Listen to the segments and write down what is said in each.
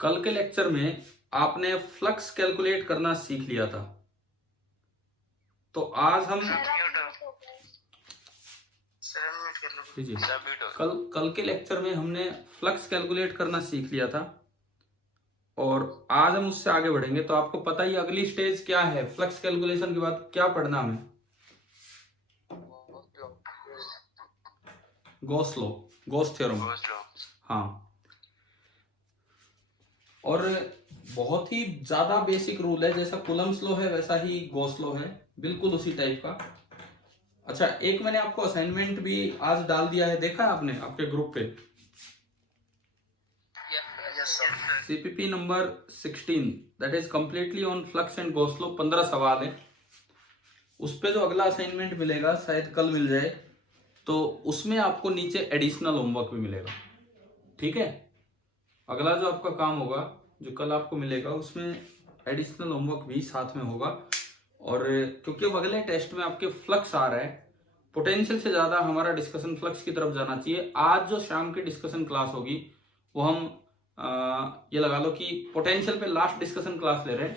कल के लेक्चर में आपने फ्लक्स कैलकुलेट करना सीख लिया था, तो आज हम कल के लेक्चर में हमने फ्लक्स कैलकुलेट करना सीख लिया था और आज हम उससे आगे बढ़ेंगे। तो आपको पता ही अगली स्टेज क्या है, फ्लक्स कैलकुलेशन के बाद क्या पढ़ना हमें? Gauss law, Gauss theorem. हाँ, और बहुत ही ज्यादा बेसिक रूल है, जैसा कूलम्स लॉ है वैसा ही गॉस लॉ है, बिल्कुल उसी टाइप का। अच्छा, एक मैंने आपको असाइनमेंट भी आज डाल दिया है, देखा है आपने आपके ग्रुप पे? CPP number 16, that is completely on flux and Gauss law. 15 सवाल है उस पे। जो अगला असाइनमेंट मिलेगा शायद कल मिल जाए, तो उसमें आपको नीचे एडिशनल होमवर्क भी मिलेगा, ठीक है? अगला जो आपका काम होगा, जो कल आपको मिलेगा, उसमें एडिशनल होमवर्क भी साथ में होगा। और क्योंकि अब अगले टेस्ट में आपके फ्लक्स आ रहा है, पोटेंशियल से ज्यादा हमारा डिस्कशन फ्लक्स की तरफ जाना चाहिए। आज जो शाम की डिस्कशन क्लास होगी वो हम ये लगा लो कि पोटेंशियल पे लास्ट डिस्कशन क्लास ले रहे हैं।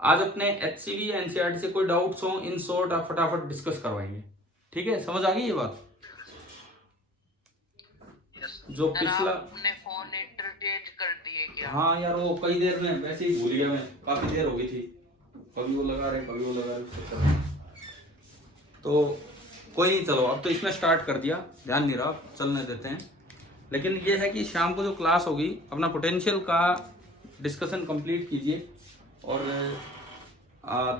आज अपने एचसीवी एनसीईआरटी से कोई डाउट्स हो, इन शॉर्ट आप फटाफट डिस्कस करवाएंगे, ठीक है? समझ आ गई ये बात? जो पिछला फोन इंटरचेंज कर दिए क्या? हाँ यार, वो कई देर में वैसे ही भूल गया मैं, काफी देर हो गई थी, कभी वो लगा रहे कभी वो लगा रहे। तो कोई नहीं, चलो अब तो इसमें स्टार्ट कर दिया, ध्यान नहीं रहा, चलने देते हैं। लेकिन ये है कि शाम को जो क्लास होगी अपना पोटेंशियल का डिस्कशन कंप्लीट कीजिए, और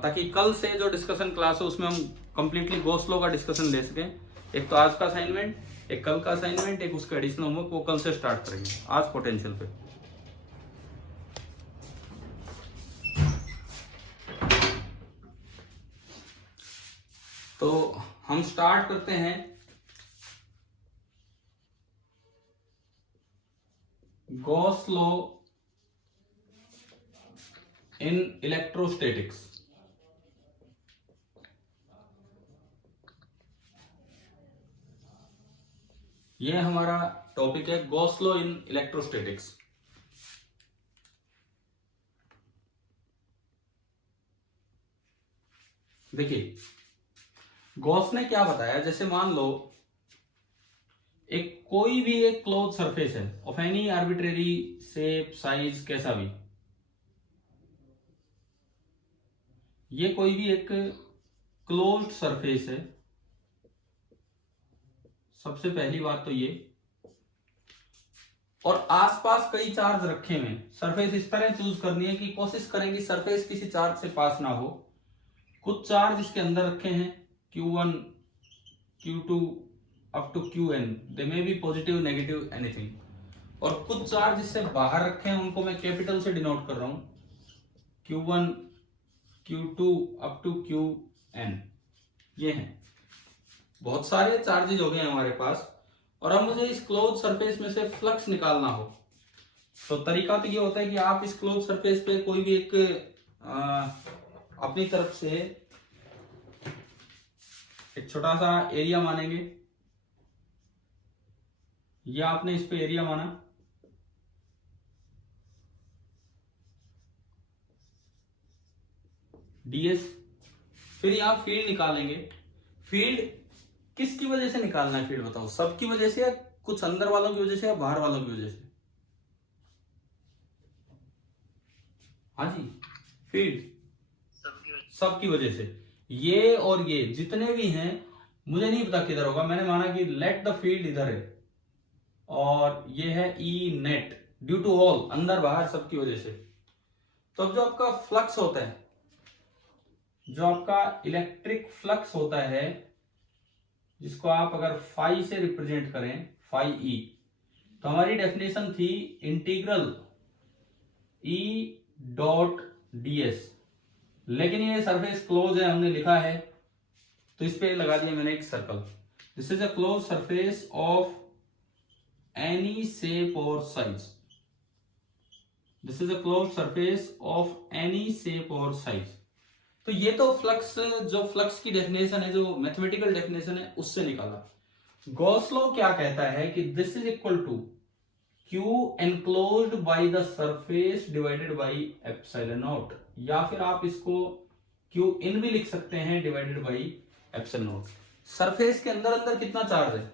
ताकि कल से जो डिस्कशन क्लास है उसमें हम कंप्लीटली गॉस लॉ का डिस्कशन ले सकें। एक तो आज का असाइनमेंट, एक कल का असाइनमेंट, एक उसका एडिशनल होमवर्क, वो कल से स्टार्ट करेंगे, आज पोटेंशियल पे। तो हम स्टार्ट करते हैं गॉस लॉ इन इलेक्ट्रोस्टैटिक्स। ये हमारा टॉपिक है, गॉस लॉ इन इलेक्ट्रोस्टैटिक्स। देखिए गॉस ने क्या बताया, जैसे मान लो एक कोई भी एक क्लोज सरफेस है of any arbitrary shape size, कैसा भी, ये कोई भी एक क्लोज्ड सरफेस है। सबसे पहली बात तो ये, और आसपास कई चार्ज रखे हुए हैं। सरफेस इस तरह चूज करनी है कि कोशिश करेंगे सरफेस किसी चार्ज से पास ना हो। कुछ चार्ज इसके अंदर रखे हैं, Q1 Q2 up to Qn, they may be positive negative anything. और कुछ चार्ज इससे बाहर रखे हैं, उनको मैं कैपिटल से डिनोट कर रहा हूं, Q1 Q2 up to Qn। ये हैं, बहुत सारे चार्जेज हो गए हैं हमारे पास। और अब मुझे इस क्लोज सरफेस में से फ्लक्स निकालना हो, तो तरीका तो ये होता है कि आप इस क्लोज सरफेस पे कोई भी एक अपनी तरफ से एक छोटा सा एरिया मानेंगे, या आपने इस पे एरिया माना, ds। फिर यहां फील्ड निकालेंगे। फील्ड किसकी वजह से निकालना है? फील्ड बताओ, सबकी वजह से या कुछ अंदर वालों की वजह से या बाहर वालों की वजह से? हाँ जी, फील्ड सबकी वजह से। ये और ये जितने भी हैं, मुझे नहीं पता किधर होगा, मैंने माना कि लेट द फील्ड इधर है, और ये है E net due to all, अंदर बाहर सबकी वजह से। तो अब जो आपका फ्लक्स होता है, जो आपका इलेक्ट्रिक फ्लक्स होता है, जिसको आप अगर फाई से रिप्रेजेंट करें, फाई ई, तो हमारी डेफिनेशन थी इंटीग्रल ई डॉट ds। लेकिन ये सरफेस क्लोज है, हमने लिखा है, तो इस पे लगा दिया मैंने एक circle. This is a close surface of any shape और size. This is a close surface of any shape और साइज। तो ये तो फ्लक्स, जो फ्लक्स की डेफिनेशन है, जो मैथमेटिकल डेफिनेशन है, उससे निकाला। गॉस लॉ क्या कहता है कि this is equal to Q enclosed by the surface divided by epsilon naught, या फिर आप इसको क्यू इन भी लिख सकते हैं divided by epsilon not. Surface के अंदर अंदर कितना चार्ज है?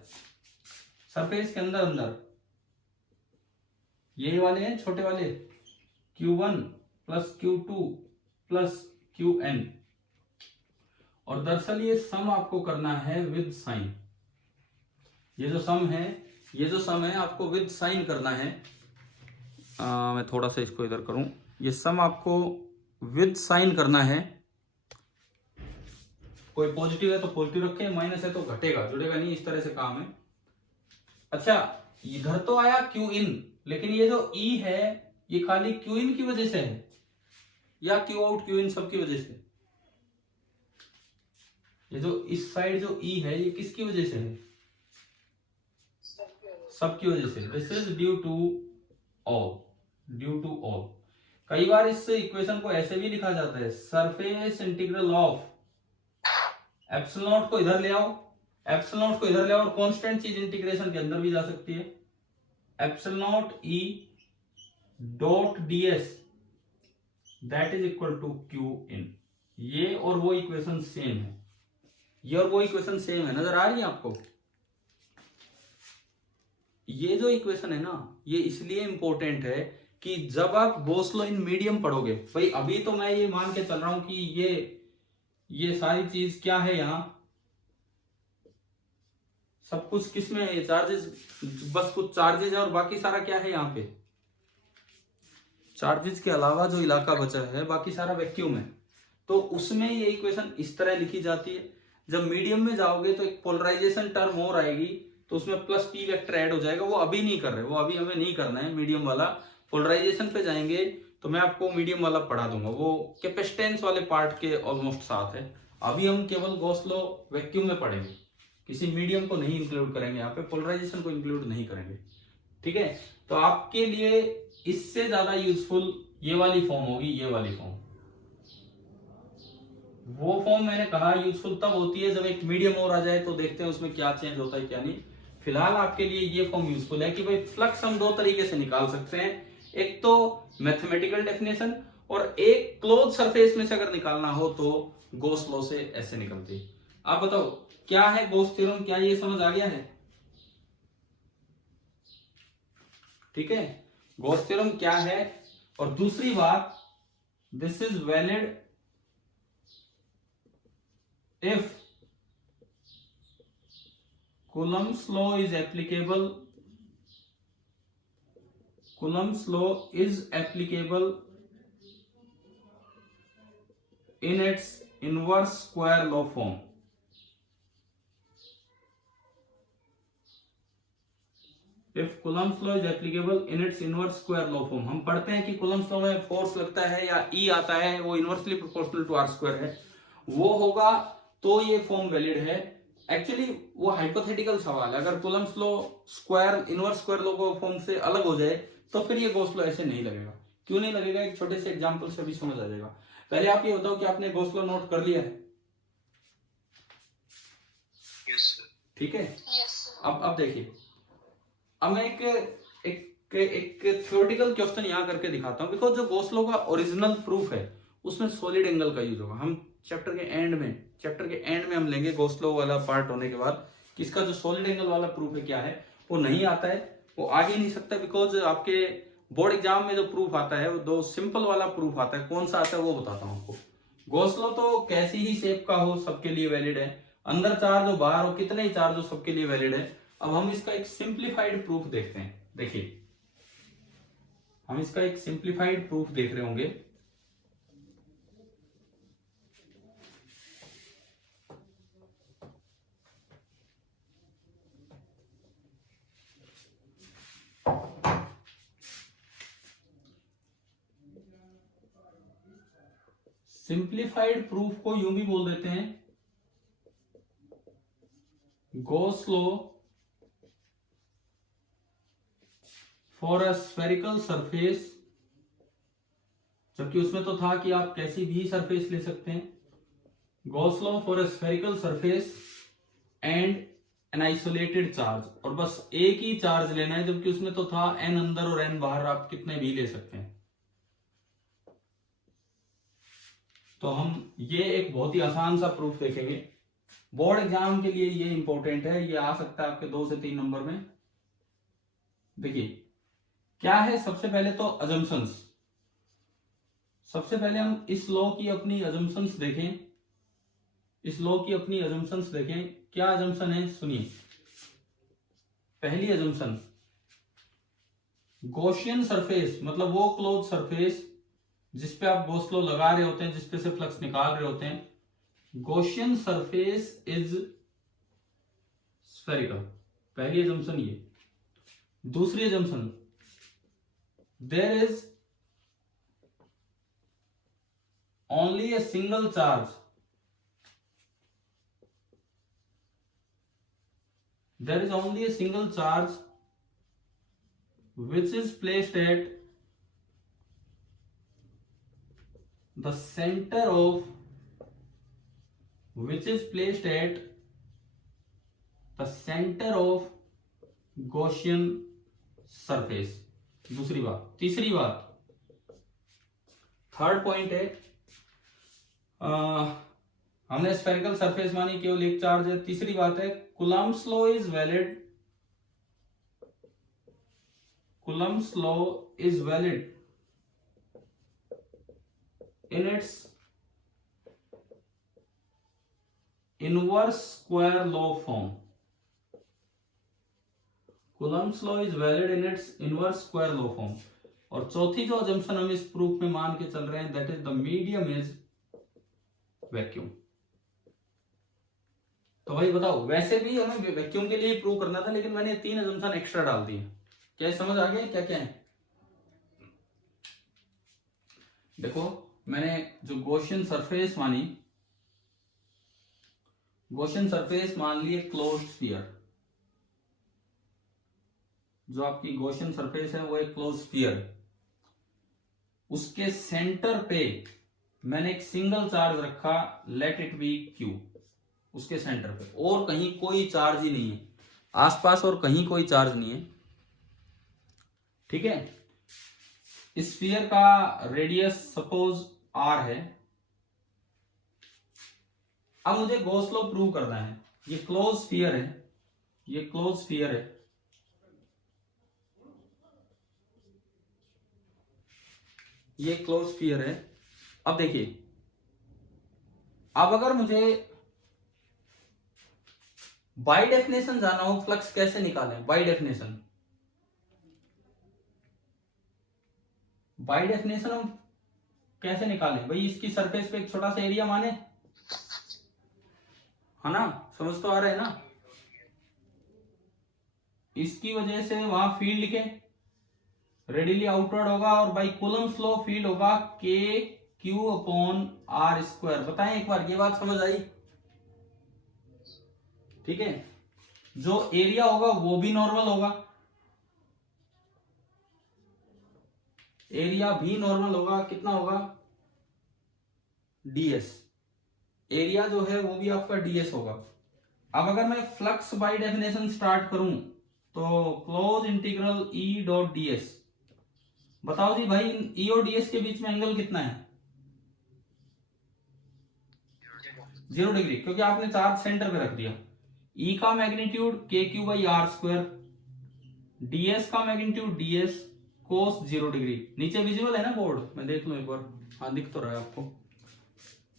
सरफेस के अंदर अंदर ये वाले हैं छोटे वाले, Q1 plus Q2 plus Qn, और दरअसल ये सम आपको करना है विद साइन। ये जो सम है आपको विद साइन करना है। मैं थोड़ा सा इसको इधर करूं, ये सम आपको विद साइन करना है। कोई पॉजिटिव है तो पॉजिटिव रखें, माइनस है तो घटेगा, जुड़ेगा नहीं, इस तरह से काम है। अच्छा, इधर तो आया क्यू इन, लेकिन ये जो ई है ये खाली क्यू इन की वजह से है या क्यू आउट क्यू इन सबकी वजह से? ये जो इस साइड जो ई है ये किसकी वजह से है? सबकी वजह से। This is due to all. कई बार इस इक्वेशन को ऐसे भी लिखा जाता है, surface integral of epsilon not को इधर ले आओ, एप्सिलॉन नॉट को इधर ले आओ, और कांस्टेंट चीज इंटीग्रेशन के अंदर भी जा सकती है। Epsilon not E dot DS that is equal to Q in. ये और वो इक्वेशन सेम है, ये और वो इक्वेशन सेम है, नजर आ रही है आपको? ये जो इक्वेशन है ना, ये इसलिए इंपॉर्टेंट है कि जब आप गॉस लॉ इन मीडियम पढ़ोगे, भाई अभी तो मैं ये मान के चल रहा हूं कि ये सारी चीज क्या है, यहां सब कुछ किसमें है? ये चार्जेस, बस कुछ चार्जेस है और बाकी सारा क्या है? यहाँ पे चार्जेस के अलावा जो इलाका बचा है बाकी सारा वैक्यूम है। तो उसमें ये इक्वेशन इस तरह लिखी जाती है। जब मीडियम में जाओगे तो एक पोलराइजेशन टर्म और आएगी, तो उसमें प्लस पी वेक्टर ऐड हो जाएगा। वो अभी नहीं कर रहे, वो अभी हमें नहीं करना है मीडियम वाला। पोलराइजेशन पे जाएंगे तो मैं आपको मीडियम वाला पढ़ा दूंगा, वो कैपेसिटेंस वाले पार्ट के ऑलमोस्ट साथ है। अभी हम केवल गॉस लॉ वैक्यूम में पढ़ेंगे, किसी मीडियम को नहीं इंक्लूड करेंगे, यहाँ पे पोलराइजेशन को इंक्लूड नहीं करेंगे, ठीक है? तो आपके लिए इससे ज्यादा यूजफुल ये वाली फॉर्म होगी, ये वाली फॉर्म। वो फॉर्म मैंने कहा यूजफुल तब होती है जब एक मीडियम और आ जाए, तो देखते हैं उसमें क्या चेंज होता है क्या नहीं। फिलहाल आपके लिए ये फॉर्म यूजफुल है कि भाई फ्लक्स हम दो तरीके से निकाल सकते हैं, एक तो मैथमेटिकल डेफिनेशन, और एक क्लोज सरफेस में से अगर निकालना हो तो गॉस लॉ से ऐसे निकलती है। आप बताओ क्या है गॉस थ्योरम, क्या ये समझ आ गया है? ठीक है, गॉस थ्योरम क्या है। और दूसरी बात, this is valid if Coulomb's law is applicable in its inverse square law form। If Coulomb's law is applicable in its inverse square law form, हम पढ़ते हैं कि Coulomb's law में फोर्स लगता है या E आता है, वो inversely proportional to R square है, वो होगा तो ये फॉर्म वैलिड है। एक्चुअली वो हाइपोथेटिकल सवाल है, अगर Coulomb's law square inverse square law को फॉर्म से अलग हो जाए तो फिर ये गॉस लॉ ऐसे नहीं लगेगा। क्यों नहीं लगेगा, एक छोटे से एग्जांपल से भी समझ आ जाएगा। पहले आप ये बताओ कि आपने गॉस लॉ नोट कर लिया है? Yes sir. ठीक है, यस सर। अब देखिए, अब मैं एक थ्योरेटिकल क्वेश्चन यहाँ करके दिखाता हूँ, बिकॉज जो गॉस लॉ का ओरिजिनल प्रूफ है उसमें सॉलिड एंगल का यूज होगा। हम चैप्टर के एंड में हम लेंगे गॉस लॉ वाला पार्ट होने के बाद कि इसका जो सॉलिड एंगल वाला प्रूफ है क्या है। वो नहीं आता है, वो आ ही नहीं सकता, बिकॉज आपके बोर्ड एग्जाम में जो प्रूफ आता है वो दो सिंपल वाला प्रूफ आता है। कौन सा आता है वो बताता हूँ आपको। गॉस लॉ तो कैसी ही शेप का हो सबके लिए वैलिड है, अंदर चार्ज हो बाहर हो कितने ही चार्ज हो सबके लिए वैलिड है। अब हम इसका एक सिंप्लीफाइड प्रूफ देखते हैं। देखिए, हम इसका एक सिंप्लीफाइड प्रूफ देख रहे होंगे। सिंप्लीफाइड प्रूफ को यूं भी बोल देते हैं Gauss law for a spherical surface, जबकि उसमें तो था कि आप कैसी भी सरफेस ले सकते हैं। Gauss law for a spherical surface and an isolated charge, और बस एक ही चार्ज लेना है, जबकि उसमें तो था n अंदर और n बाहर, आप कितने भी ले सकते हैं। तो हम ये एक बहुत ही आसान सा प्रूफ देखेंगे, बोर्ड एग्जाम के लिए ये इंपॉर्टेंट है, ये आ सकता है आपके 2 से 3 नंबर में। देखिए क्या है, सबसे पहले तो अजम्पशंस। सबसे पहले हम इस लॉ की अपनी अजम्पशंस देखें, इस लॉ की अपनी अजम्पशंस देखें। क्या अजम्पशन है, सुनिए। पहली अजम्पशन, गॉसियन सरफेस मतलब वो क्लोज सरफेस जिसपे आप गॉस लॉ लगा रहे होते हैं, जिसपे से फ्लक्स निकाल रहे होते हैं, गॉसियन सरफेस इज स्फेरिकल। पहली अजम्पशन ये। दूसरी assumption, there is only a single charge, there is only a single charge which is placed at the center of Gaussian surface। दूसरी बात। तीसरी बात, थर्ड पॉइंट है, हमने स्फेरिकल सरफेस मानी, केवल एक चार्ज है। तीसरी बात है, Coulomb's law is valid। Coulomb's law is valid in its inverse square law form। Coulomb's law is valid in its inverse square law form। और चौथी जो अजम्पशन हम इस प्रूफ में मान के चल रहे हैं, that is the medium is vacuum. तो भाई बताओ, वैसे भी हमें वैक्यूम के लिए प्रूव करना था, लेकिन मैंने 3 अजम्पशन एक्स्ट्रा डाल दिए। क्या समझ आ गया क्या क्या है? देखो मैंने जो गॉसियन सरफेस मानी, गॉसियन सरफेस मान लिए क्लोज्ड स्फीयर। जो आपकी गॉसियन सरफेस है वो एक क्लोज्ड स्फीयर। उसके सेंटर पे मैंने एक सिंगल चार्ज रखा, लेट इट बी क्यू। उसके सेंटर पे, और कहीं कोई चार्ज ही नहीं है, आसपास और कहीं कोई चार्ज नहीं है। ठीक है। स्फीयर का रेडियस सपोज r है। अब मुझे गॉस लॉ प्रूव करना है। ये क्लोज स्फीयर है, ये क्लोज स्फीयर है, ये क्लोज स्फीयर है। अब देखिए, अब अगर मुझे बाय डेफिनेशन जाना हो, फ्लक्स कैसे निकालें? बाय डेफिनेशन, बाय डेफिनेशन हम कैसे निकालें भाई? इसकी सरफेस पे एक छोटा सा एरिया माने, है ना? समझ तो आ रहा है ना? इसकी वजह से वहां फील्ड लिखे, रेडिली आउटवर्ड होगा, और बाई कूलम्स लॉ फील्ड होगा के क्यू अपॉन आर स्क्वायर। बताएं एक बार, ये बात समझ आई? ठीक है। जो एरिया होगा वो भी नॉर्मल होगा, एरिया भी नॉर्मल होगा। कितना होगा? ds। एरिया जो है वो भी आपका ds होगा। अब अगर मैं फ्लक्स बाय डेफिनेशन स्टार्ट करूं, तो close integral E dot ds। बताओ जी भाई, E और ds के बीच में एंगल कितना है? 0 डिग्री, क्योंकि आपने चार्ज सेंटर पे रख दिया। E का magnitude K Q by R square, ds का मैग्नीट्यूड ds कोस 0 डिग्री। नीचे विजिबल है ना बोर्ड? मैं देख लूं एक बार। हाँ, दिख तो रहा है आपको।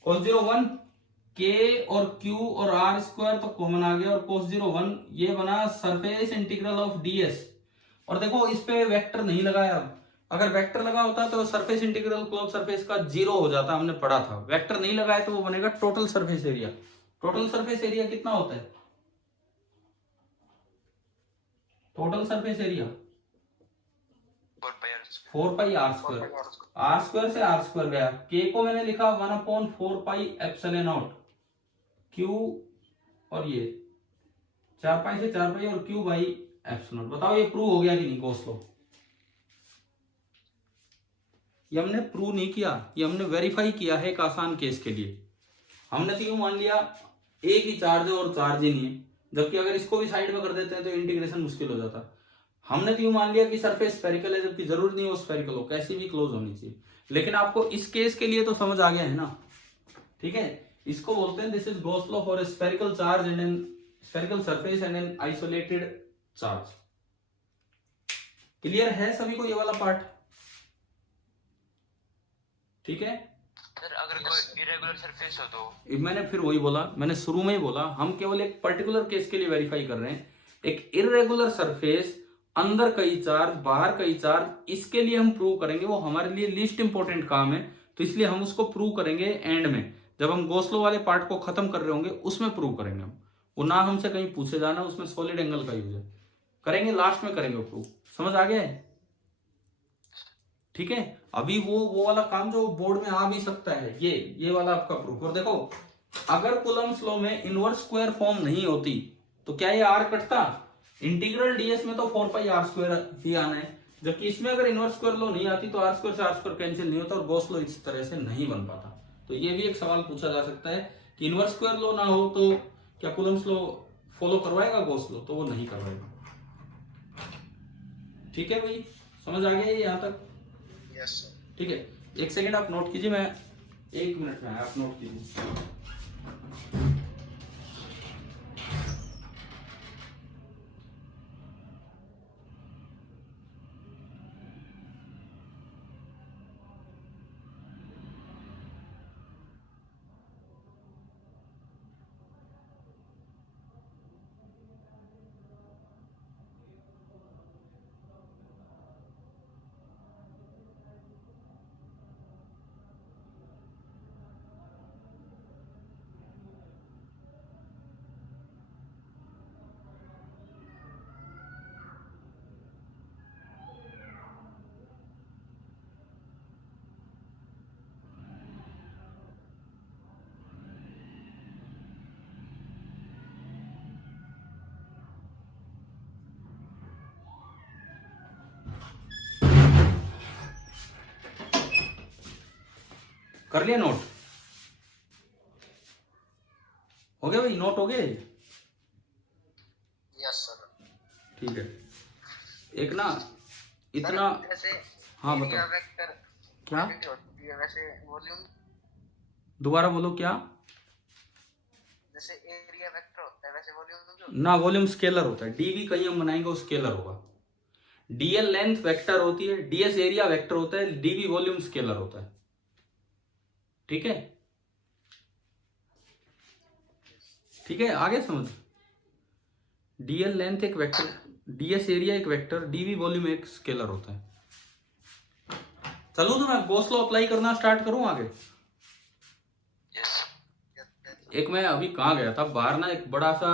कोस 0 1, के और क्यू और आर स्क्वायर तो कॉमन आ गया, और कोस 0 1 ये बना सरफेस इंटीग्रल ऑफ ds। और देखो इस पे वेक्टर नहीं लगाया। अगर वेक्टर लगा होता तो सरफेस इंटीग्रल क्लोज सरफेस का 0 हो जाता, हमने पढ़ा था। वेक्टर नहीं लगाया तो वो बनेगा total surface area. Total surface area कितना होता है? Total surface area 4 pi R square. R square से आर स्क्वायर गया, के को मैंने लिखा 1/4 पाई एप्सिलॉन नॉट, क्यू और ये 4 पाई से 4 पाई और क्यू बाई एप्सिलॉन। बताओ ये प्रूव हो गया कि नहीं गॉस लॉ? ये हमने प्रूव नहीं किया, ये हमने वेरीफाई किया है एक आसान केस के लिए। हमने तो यूं मान लिया एक ही चार्ज है और चार्ज ही नहीं है। जबकि अगर इसको भी साइड में कर देते हैं तो इंटीग्रेशन मुश्किल हो जाता। हमने तो यूं मान लिया कि सरफेस स्फेरिकल है, जबकि जरूरी नहीं हो स्फेरिकल हो, कैसी भी क्लोज होनी चाहिए। लेकिन आपको इस केस के लिए तो समझ आ गया है ना, ठीक है। इसको बोलते हैं this is Gauss law for a spherical charge and an spherical surface and an isolated charge. Clear है सभी को ये वाला पार्ट? ठीक है सर अगर कोई इरेगुलर सरफेस हो तो? मैंने फिर वही बोला, मैंने शुरू में ही बोला, हम केवल एक पर्टिकुलर केस के लिए वेरीफाई कर रहे हैं। एक इरेगुलर सरफेस, अंदर कई चार्ज बाहर कई चार्ज, इसके लिए हम प्रूव करेंगे। वो हमारे लिए लीस्ट इंपॉर्टेंट काम है, तो इसलिए हम उसको प्रूव करेंगे एंड में, जब हम गोसलो वाले पार्ट को खत्म कर रहे होंगे उसमें प्रूव करेंगे हम। वो ना हमसे कहीं पूछे जाना, उसमें सॉलिड एंगल का यूज है, करेंगे लास्ट में करेंगे प्रूव। समझ आ गया है? ठीक है। अभी वो वाला काम जो बोर्ड में आ भी सकता है, ये वाला आपका प्रूफ। और देखो, अगर कूलम्स लॉ में इनवर्स स्क्वायर फॉर्म नहीं होती तो क्या ये आर कटता? इंटीग्रल डीएस में तो 4 पाई आर स्क्वायर ही आना है, जबकि इसमें अगर इनवर्स स्क्वायर लॉ नहीं आती तो आर स्क्वायर से आर स्क्वायर कैंसिल नहीं होता और गॉस लॉ इस तरह से नहीं बन पाता। तो ये भी एक सवाल पूछा जा सकता है कि इनवर्स स्क्वायर लॉ ना हो तो क्या कूलम्स लॉ फॉलो करवाएगा गॉस लॉ? तो वो नहीं करवाएगा। ठीक है भाई, समझ आ गया ये यहां तक? Yes sir. ठीक है, एक सेकेंड आप नोट कीजिए, मैं 1 मिनट में आप नोट कीजिए। कर लिया नोट? हो गया भाई, नोट हो गए? Yes sir. ठीक है। एक ना इतना, वैसे हाँ एरिया बताओ वेक्टर क्या? होती है वैसे वॉल्यूम, दोबारा बोलो क्या? जैसे एरिया वेक्टर होता है वैसे वॉल्यूम ना, वॉल्यूम स्केलर होता है। डीवी कहीं हम बनाएंगे वो स्केलर होगा। डीएल लेंथ वेक्टर होती है, डीएस एरिया वेक्टर होता है, डीवी वॉल्यूम स्केलर होता है। ठीक है, ठीक है, आगे समझ। डीएल लेंथ एक वेक्टर, डीएस एरिया एक वेक्टर, डीवी वॉल्यूम एक स्केलर होता है। चलो तो मैं गॉस लॉ अप्लाई करना स्टार्ट करूं आगे। एक मैं अभी कहाँ गया था, बाहर ना एक बड़ा सा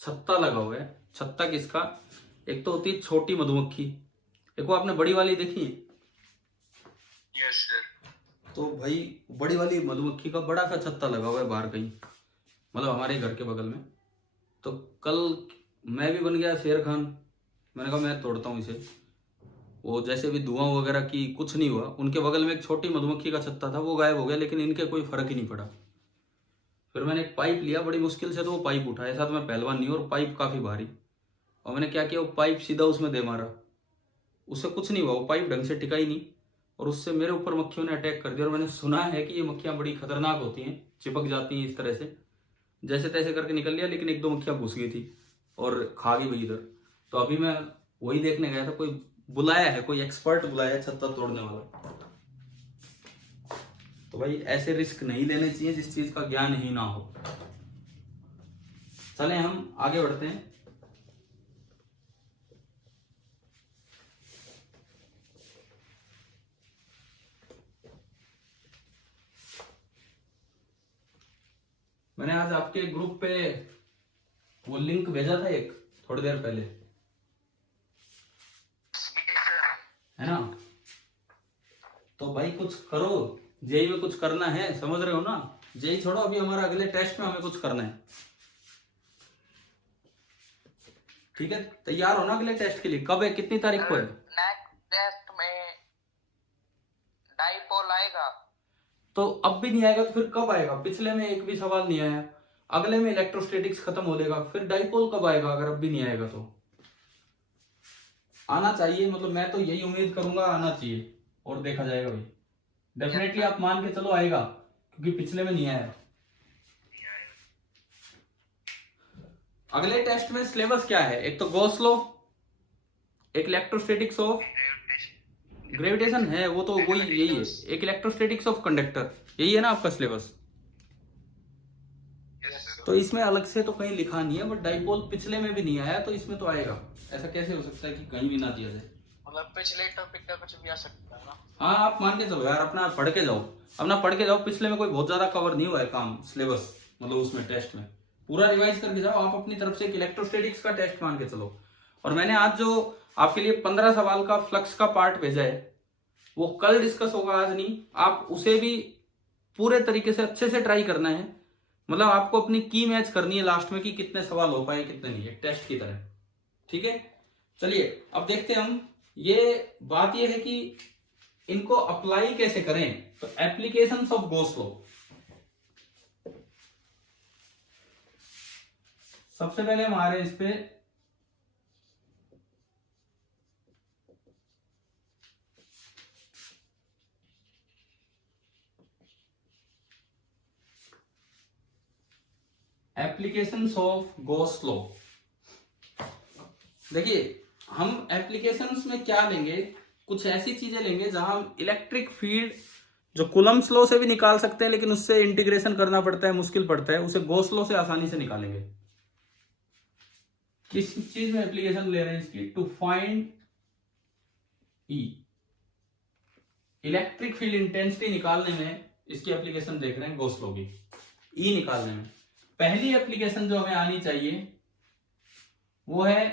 छत्ता लगा हुआ है। छत्ता किसका? एक तो होती है छोटी मधुमक्खी, एक वो आपने बड़ी वाली देखी? Yes sir. तो भाई बड़ी वाली मधुमक्खी का बड़ा सा छत्ता लगा हुआ है बाहर कहीं, मतलब हमारे घर के बगल में। तो कल मैं भी बन गया शेर खान, मैंने कहा मैं तोड़ता हूँ इसे। वो जैसे भी धुआं वगैरह की कुछ नहीं हुआ, उनके बगल में एक छोटी मधुमक्खी का छत्ता था, वो गायब हो गया, लेकिन इनके कोई फर्क ही नहीं पड़ा। फिर मैंने एक पाइप लिया बड़ी मुश्किल से, तो वो पाइप उठाया, साथ में पहलवान नहीं और पाइप काफी भारी, और मैंने क्या किया, वो पाइप सीधा उसमें दे मारा, उससे कुछ नहीं हुआ, वो पाइप ढंग से टिका ही नहीं, और उससे मेरे ऊपर मक्खियों ने अटैक कर दिया। और मैंने सुना है कि ये मक्खियां बड़ी खतरनाक होती हैं, चिपक जाती हैं इस तरह से। जैसे तैसे करके निकल लिया, लेकिन 1-2 मक्खियां घुस गई थी और खा गई भाई इधर। तो अभी मैं वही देखने गया था, कोई बुलाया है, कोई एक्सपर्ट बुलाया है छत्ता तोड़ने वाला। तो भाई ऐसे रिस्क नहीं लेने चाहिए जिस चीज का ज्ञान ही ना हो। चले हम आगे बढ़ते हैं। मैंने आज आपके ग्रुप पे वो लिंक भेजा था एक, थोड़ी देर पहले, है ना? तो भाई कुछ करो, जेई में कुछ करना है, समझ रहे हो ना? जेई छोड़ो, अभी हमारा अगले टेस्ट में हमें कुछ करना है। ठीक है, तैयार हो ना अगले टेस्ट के लिए? कब है, कितनी तारीख को है? नेक्स्ट टेस्ट में डाइपोल आएगा। तो अब भी नहीं आएगा तो फिर कब आएगा? पिछले में एक भी सवाल नहीं आया, अगले में इलेक्ट्रोस्टैटिक्स खत्म हो जाएगा, फिर डाइपोल कब आएगा अगर अब भी नहीं आएगा तो? आना चाहिए, मतलब मैं तो यही उम्मीद करूंगा आना चाहिए और देखा जाएगा भाई। डेफिनेटली आप मान के चलो आएगा, क्योंकि पिछले में नहीं आया। अगले टेस्ट में सिलेबस क्या है? एक तो गॉस लॉ, एक इलेक्ट्रोस्टैटिक्स ऑफ ग्रेविटेशन है, वो तो वही यही है, एक इलेक्ट्रोस्टैटिक्स ऑफ कंडक्टर, यही है ना आपका सिलेबस। तो इसमें अलग से तो कहीं लिखा नहीं है, बट डाइपोल पिछले में भी नहीं आया तो इसमें तो आएगा। ऐसा कैसे हो सकता है कि कहीं भी ना दिया जाए? मतलब पिछले टॉपिक का कुछ भी आ सकता है ना? हाँ आप मान के चलो यार, अपना पढ़ के जाओ, अपना पढ़ के जाओ। पिछले में कोई बहुत ज्यादा कवर नहीं हुआ है काम सिलेबस, मतलब उसमें टेस्ट में पूरा रिवाइज करके जाओ आप अपनी तरफ से। एक इलेक्ट्रोस्टैटिक्स का टेस्ट मान के चलो। और मैंने आज जो आपके लिए 15 सवाल का फ्लक्स का पार्ट भेजा है वो कल डिस्कस होगा, आज नहीं। आप उसे भी पूरे तरीके से अच्छे से ट्राई करना है, मतलब आपको अपनी की मैच करनी है लास्ट में कि कितने सवाल हो पाए कितने नहीं, एक टेस्ट की तरह। ठीक है, चलिए अब देखते हैं हम। ये बात ये है कि इनको अप्लाई कैसे करें, तो एप्लीकेशंस ऑफ गॉस लॉ। सबसे पहले हम आ रहे हैं इस पे एप्लीकेशंस ऑफ गॉस लॉ। देखिए हम एप्लीकेशंस में क्या लेंगे, कुछ ऐसी चीजें लेंगे जहां हम इलेक्ट्रिक फील्ड जो कूलम्स लॉ से भी निकाल सकते हैं लेकिन उससे इंटीग्रेशन करना पड़ता है, मुश्किल पड़ता है, उसे गॉस लॉ से आसानी से निकालेंगे। किस चीज में एप्लीकेशन ले रहे हैं इसकी? To find E, electric field intensity निकालने में इसकी एप्लीकेशन देख रहे हैं गॉस लॉ की, ई निकालने में। पहली एप्लीकेशन जो हमें आनी चाहिए वो है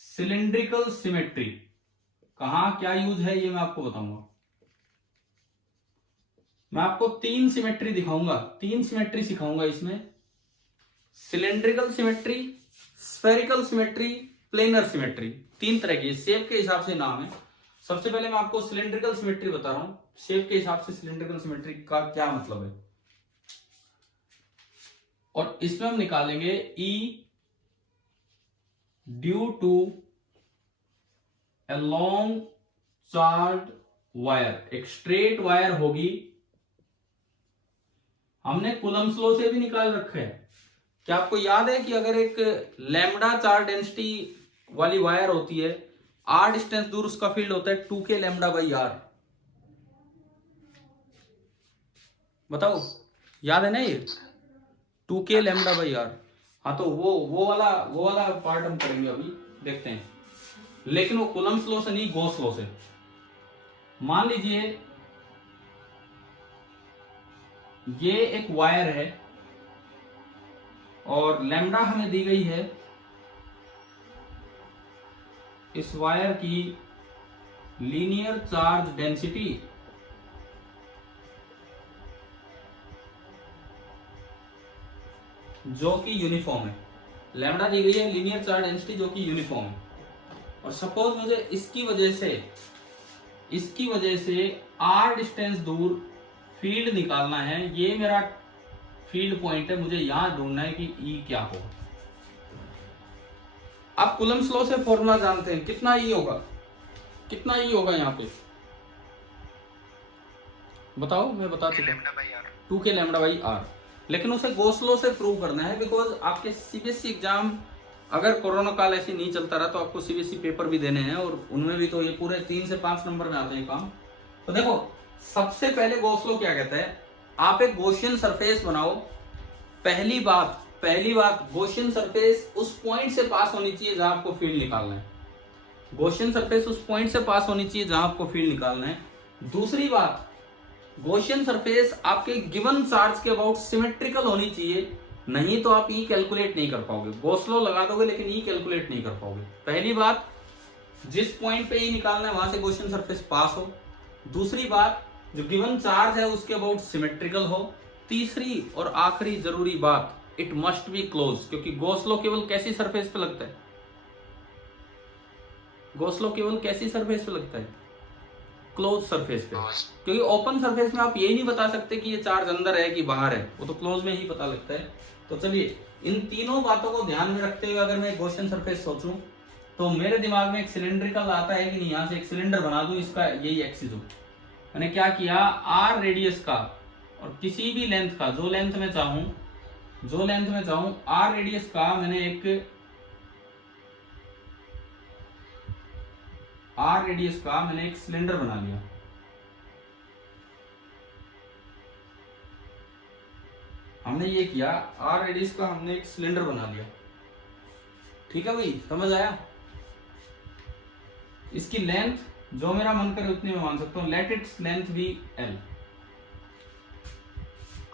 सिलिंड्रिकल सिमेट्री। कहां क्या यूज है ये मैं आपको बताऊंगा। मैं आपको 3 सिमेट्री दिखाऊंगा, 3 सिमेट्री सिखाऊंगा इसमें। Cylindrical symmetry, spherical symmetry, planar symmetry, 3 तरह की, शेप के हिसाब से नाम है। सबसे पहले मैं आपको सिलिंड्रिकल सिमेट्री बता रहा हूं, शेप के हिसाब से सिलिंड्रिकल सिमेट्री का क्या मतलब है। और इसमें हम निकालेंगे E due to a long charge wire. एक स्ट्रेट वायर होगी, हमने कूलम्स लॉ से भी निकाल रखा है। क्या आपको याद है कि अगर एक लैम्डा चार्ज डेंसिटी वाली वायर होती है, r डिस्टेंस दूर उसका फील्ड होता है 2k लैम्डा बाई r। बताओ याद है ना ये 2k लैम्डा बाई r? हाँ तो वो वाला पार्ट हम करेंगे अभी, देखते हैं। लेकिन वो कूलम्स लॉ से नहीं, गॉस लॉ से। मान लीजिए ये एक वायर है और लैम्डा हमें दी गई है। इस वायर की लीनियर चार्ज डेंसिटी जो कि यूनिफॉर्म है। लैम्डा दी गई है लीनियर चार्ज डेंसिटी जो कि यूनिफॉर्म है। और सपोज मुझे इसकी वजह से r डिस्टेंस दूर फील्ड निकालना है। ये मेरा फील्ड पॉइंट है, मुझे यहां ढूंढना है कि E क्या हो। आप कूलम्स लॉ से फॉर्मूला जानते हैं, कितना E होगा, कितना E होगा यहाँ पे बताओ। मैं बता चुका, 2k लैम्डा बाई r। लेकिन उसे गॉस लॉ से प्रूव करना है, बिकॉज आपके सीबीएसई एग्जाम अगर कोरोना काल ऐसे नहीं चलता रहा तो आपको सीबीएसई पेपर भी देने हैं और उनमें भी तो ये पूरे 3 से 5 नंबर में आते हैं काम। तो देखो सबसे पहले गॉस लॉ क्या कहता है, आप एक गॉसियन सरफेस बनाओ। पहली बात गॉसियन सरफेस उस पॉइंट से पास होनी चाहिए जहां आपको फील्ड निकालना है। गॉसियन सरफेस उस पॉइंट से पास होनी चाहिए जहां आपको फील्ड निकालना है। दूसरी बात, गॉसियन सरफेस आपके गिवन चार्ज के अबाउट सिमेट्रिकल होनी चाहिए, नहीं तो आप ई कैलकुलेट नहीं कर पाओगे। गॉस लॉ लगा दोगे लेकिन ई कैलकुलेट नहीं कर पाओगे। पहली बात, जिस पॉइंट पे ई निकालना है वहां से गॉसियन सरफेस पास हो। दूसरी बात, जो गिवन चार्ज है उसके अबाउट सिमेट्रिकल हो। तीसरी और आखिरी जरूरी बात, इट मस्ट बी क्लोज, क्योंकि गॉस लॉ केवल कैसी सरफेस पे लगता है? गॉस लॉ केवल कैसी सरफेस पे लगता है? क्लोज सरफेस पे, क्योंकि ओपन सरफेस में आप यही नहीं बता सकते कि ये चार्ज अंदर है कि बाहर है, वो तो क्लोज में ही पता लगता है। तो चलिए इन तीनों बातों को ध्यान में रखते हुए अगर मैं गॉसियन सरफेस सोचूं तो मेरे दिमाग में एक सिलेंड्रिकल आता है कि नहीं, यहाँ से एक सिलेंडर बना दूं, इसका यही एक्सिस हो। मैंने क्या किया, आर रेडियस का और किसी भी लेंथ का, जो लेंथ में चाहूं आर रेडियस का मैंने एक सिलेंडर बना लिया। हमने ये किया, आर रेडियस का हमने एक सिलेंडर बना लिया। ठीक है भाई, समझ आया? इसकी लेंथ जो मेरा मन करे उतनी मैं मान सकता हूं, let its length be L.